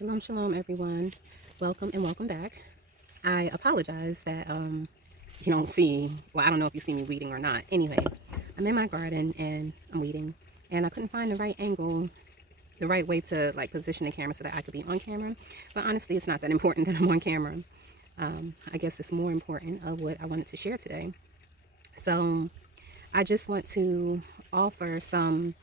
Shalom, shalom, everyone. Welcome and welcome back. I apologize that you don't see, well, I don't know if you see me weeding or not. Anyway, I'm in my garden and I'm weeding, and I couldn't find the right angle, the right way to like position the camera so that I could be on camera. But honestly, it's not that important that I'm on camera. I guess it's more important of what I wanted to share today. So I just want to offer some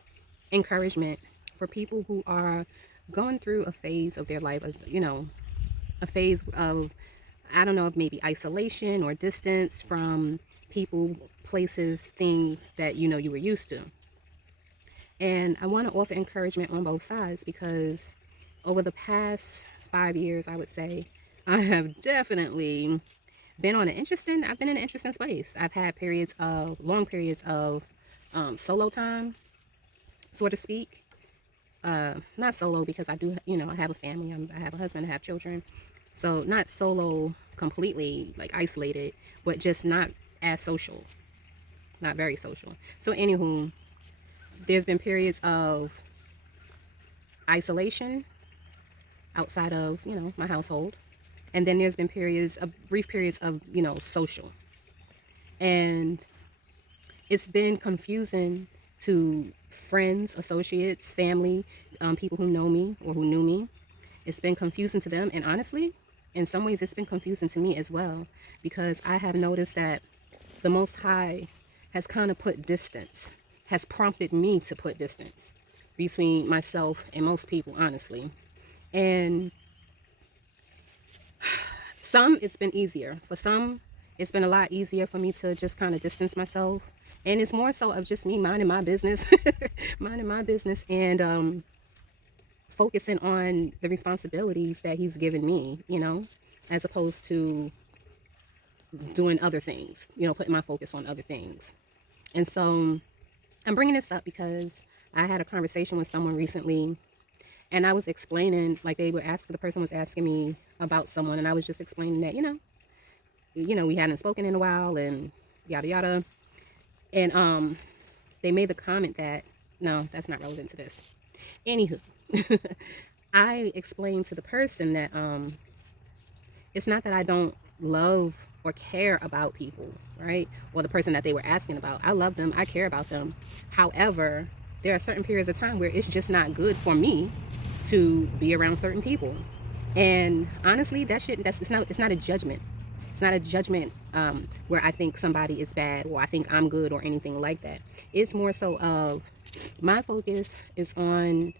encouragement for people who are going through a phase of their life, a phase of, I don't know, if maybe isolation or distance from people, places, things that you were used to. And I want to offer encouragement on both sides because over the past 5 years, I would say, I have definitely I've been in an interesting space. I've had long periods of solo time, so to speak. Not solo because I do, I have a family, I have a husband, I have children. So not solo completely, like isolated, but just not as social, not very social. So anywho, there's been periods of isolation outside of, my household. And then there's been brief periods of, social. And it's been confusing to friends, associates, family, people who know me or who knew me. It's been confusing to them. And honestly, in some ways, it's been confusing to me as well, because I have noticed that the Most High has kind of has prompted me to put distance between myself and most people, honestly. And some, it's been easier. For some, it's been a lot easier for me to just kind of distance myself. And it's more so of just me minding my business, and focusing on the responsibilities that he's given me, as opposed to doing other things, putting my focus on other things. And so I'm bringing this up because I had a conversation with someone recently, and I was explaining, like the person was asking me about someone, and I was just explaining that, we hadn't spoken in a while and yada yada. And they made the comment that, no, that's not relevant to this. Anywho, I explained to the person that it's not that I don't love or care about people, right? Or the person that they were asking about. I love them. I care about them. However, there are certain periods of time where it's just not good for me to be around certain people. And honestly, it's not a judgment. It's not a judgment where I think somebody is bad or I think I'm good or anything like that. It's more so of my focus is on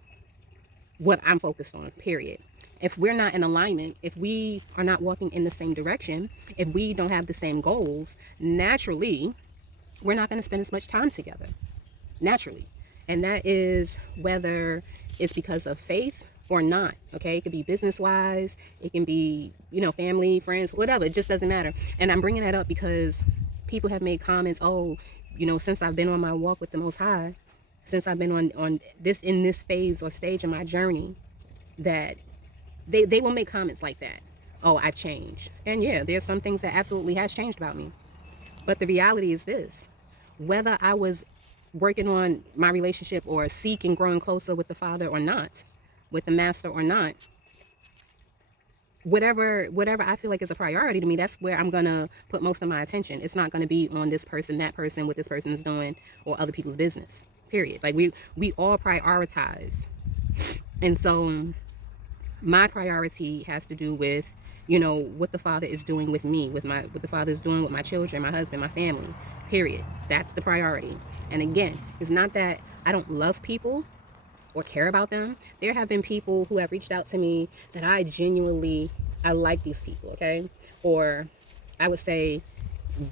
what I'm focused on, period. If we're not in alignment, if we are not walking in the same direction, if we don't have the same goals, naturally, we're not going to spend as much time together. Naturally. And that is whether it's because of faith or not. Okay, it could be business wise, it can be, family, friends, whatever. It just doesn't matter. And I'm bringing that up because people have made comments, oh, since I've been on my walk with the Most High, since I've been on this phase or stage in my journey, that they will make comments like that. Oh, I've changed. And yeah, there's some things that absolutely has changed about me. But the reality is this: whether I was working on my relationship or seeking growing closer with the Father or not, with the Master or not, whatever I feel like is a priority to me, that's where I'm gonna put most of my attention. It's not gonna be on this person, that person, what this person is doing, or other people's business. Period. Like we all prioritize. And so my priority has to do with, what the Father is doing with me, what the Father is doing with my children, my husband, my family. Period. That's the priority. And again, it's not that I don't love people or care about them. There have been people who have reached out to me that I like these people, okay? Or I would say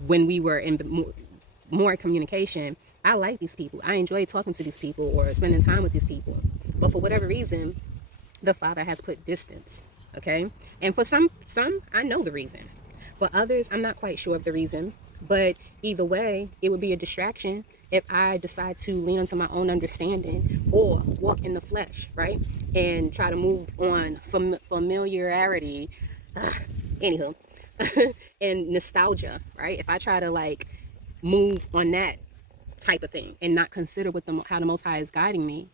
when we were in more communication, I like these people. I enjoy talking to these people or spending time with these people. But for whatever reason, the Father has put distance, okay? And for some I know the reason. For others, I'm not quite sure of the reason. But either way, it would be a distraction if I decide to lean onto my own understanding or walk in the flesh, right? And try to move on from familiarity, anywho, and nostalgia, right? If I try to move on that type of thing and not consider how the Most High is guiding me,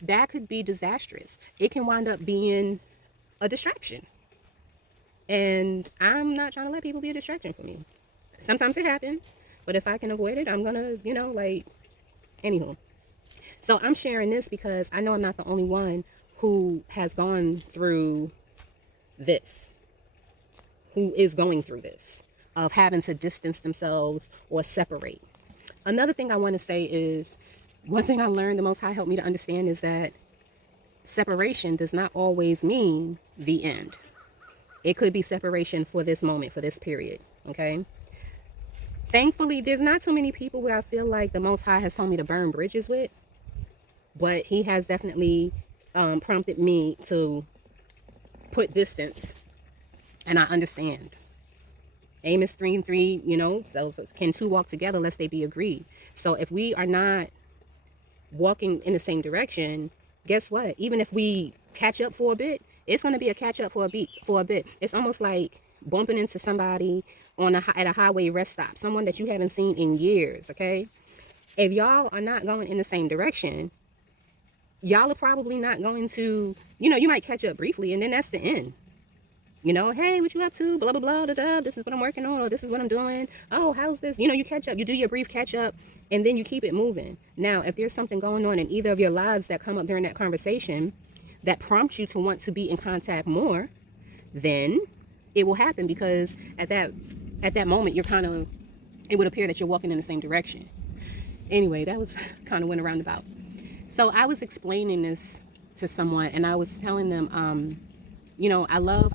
that could be disastrous. It can wind up being a distraction. And I'm not trying to let people be a distraction for me. Sometimes it happens, but if I can avoid it, I'm gonna, like, anywho. So I'm sharing this because I know I'm not the only one who has gone through this, who is going through this, of having to distance themselves or separate. Another thing I want to say is, one thing I learned the Most High helped me to understand is that separation does not always mean the end. It could be separation for this moment, for this period, okay? Thankfully, there's not too many people where I feel like the Most High has told me to burn bridges with, but he has definitely prompted me to put distance, and I understand. Amos 3:3, says, can two walk together lest they be agreed? So if we are not walking in the same direction, guess what? Even if we catch up for a bit, it's going to be a catch up for a bit. It's almost like bumping into somebody at a highway rest stop, someone that you haven't seen in years, okay? If y'all are not going in the same direction, y'all are probably not going to, you might catch up briefly, and then that's the end. Hey, what you up to? Blah, blah, blah, da, da. This is what I'm working on, or this is what I'm doing. Oh, how's this? You catch up. You do your brief catch up, and then you keep it moving. Now, if there's something going on in either of your lives that come up during that conversation that prompts you to want to be in contact more, then it will happen, because at that moment, it would appear that you're walking in the same direction. Anyway, that was kind of went around about. So I was explaining this to someone, and I was telling them,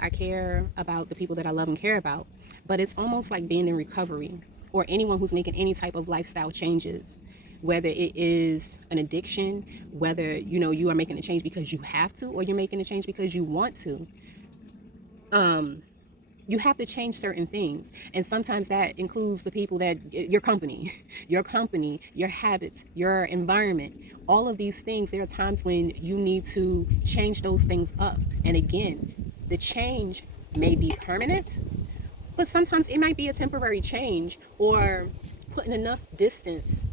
I care about the people that I love and care about, but it's almost like being in recovery, or anyone who's making any type of lifestyle changes, whether it is an addiction, whether, you are making a change because you have to, or you're making a change because you want to. You have to change certain things. And sometimes that includes the people your company, your habits, your environment, all of these things. There are times when you need to change those things up. And again, the change may be permanent, but sometimes it might be a temporary change, or putting enough distance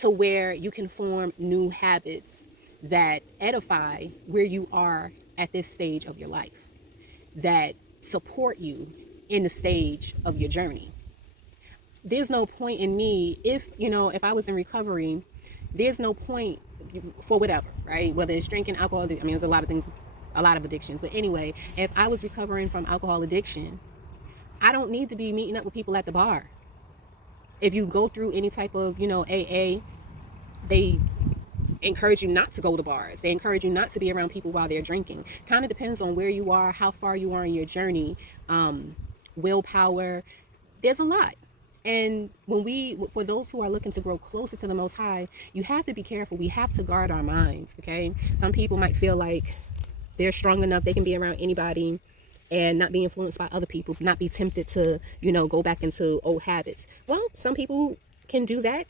to where you can form new habits that edify where you are at this stage of your life, that support you in the stage of your journey. There's no point in me, if I was in recovery, there's no point for whatever, right? Whether it's drinking, alcohol, there's a lot of things, a lot of addictions. But anyway, if I was recovering from alcohol addiction, I don't need to be meeting up with people at the bar. If you go through any type of, AA, they encourage you not to go to bars. They encourage you not to be around people while they're drinking. Kind of depends on where you are, how far you are in your journey, willpower. There's a lot. And for those who are looking to grow closer to the Most High, you have to be careful. We have to guard our minds, okay? Some people might feel like they're strong enough, they can be around anybody and not be influenced by other people, not be tempted to, go back into old habits. Well, some people can do that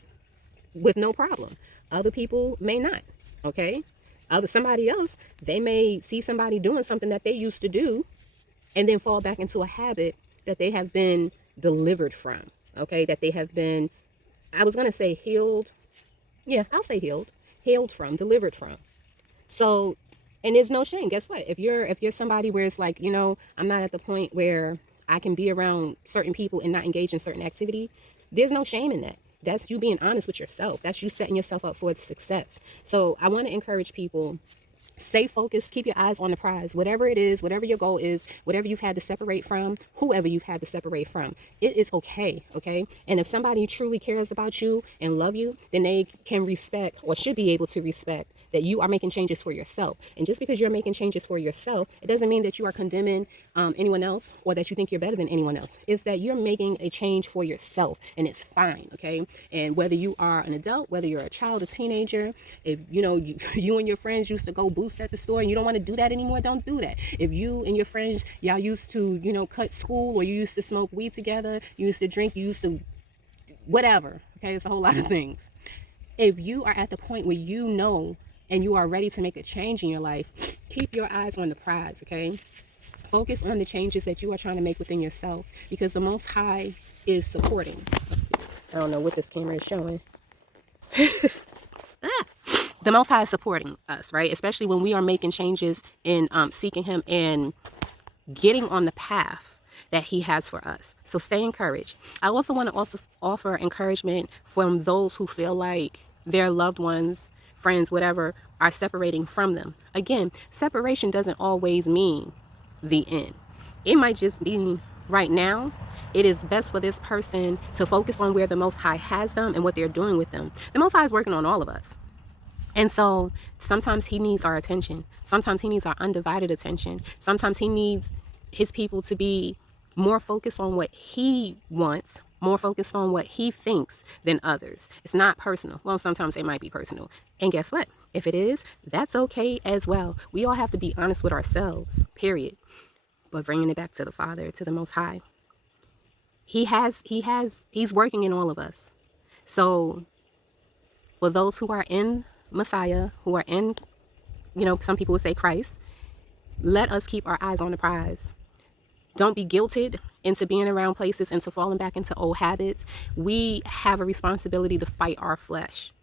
with no problem. Other people may not, okay? Somebody else, they may see somebody doing something that they used to do and then fall back into a habit that they have been delivered from, okay? That they have been, I was going to say healed. Yeah, I'll say healed from, delivered from. So, and there's no shame. Guess what? If you're somebody where it's like, I'm not at the point where I can be around certain people and not engage in certain activity, there's no shame in that. That's you being honest with yourself. That's you setting yourself up for success. So I want to encourage people, stay focused, keep your eyes on the prize. Whatever it is, whatever your goal is, whatever you've had to separate from, whoever you've had to separate from, it is okay, okay? And if somebody truly cares about you and love you, then they can respect, or should be able to respect, that you are making changes for yourself. And just because you're making changes for yourself, it doesn't mean that you are condemning anyone else, or that you think you're better than anyone else. It's that you're making a change for yourself, and it's fine, okay? And whether you are an adult, whether you're a child, a teenager, if you and your friends used to go boost at the store and you don't want to do that anymore, don't do that. If you and your friends, y'all used to cut school, or you used to smoke weed together, you used to drink, you used to whatever, okay? It's a whole lot of things. If you are at the point where and you are ready to make a change in your life, keep your eyes on the prize, okay? Focus on the changes that you are trying to make within yourself, because the Most High is supporting. Let's see. I don't know what this camera is showing. the Most High is supporting us, right? Especially when we are making changes in seeking Him and getting on the path that He has for us. So stay encouraged. I also want to also offer encouragement from those who feel like their loved ones, friends, whatever, are separating from them. Again, separation doesn't always mean the end. It might just be right now. It is best for this person to focus on where the Most High has them and what they're doing with them. The Most High is working on all of us. And so sometimes He needs our attention. Sometimes He needs our undivided attention. Sometimes He needs His people to be more focused on what He wants, more focused on what He thinks than others. It's not personal. Well, sometimes it might be personal. And guess what? If it is, that's okay as well. We all have to be honest with ourselves, period. But bringing it back to the Father, to the Most High, He's working in all of us. So for those who are in Messiah, who are in, some people would say Christ, let us keep our eyes on the prize. Don't be guilted into being around places, into falling back into old habits. We have a responsibility to fight our flesh.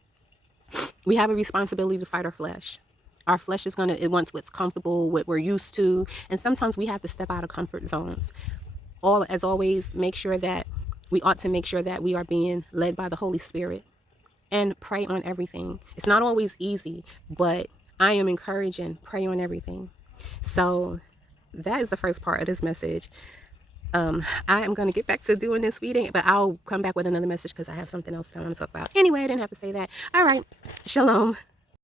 We have a responsibility to fight our flesh. Our flesh is it wants what's comfortable, what we're used to. And sometimes we have to step out of comfort zones. As always, we ought to make sure that we are being led by the Holy Spirit and pray on everything. It's not always easy, but I am encouraging, pray on everything. So that is the first part of this message. I am going to get back to doing this reading, but I'll come back with another message because I have something else that I want to talk about. Anyway, I didn't have to say that. All right. Shalom.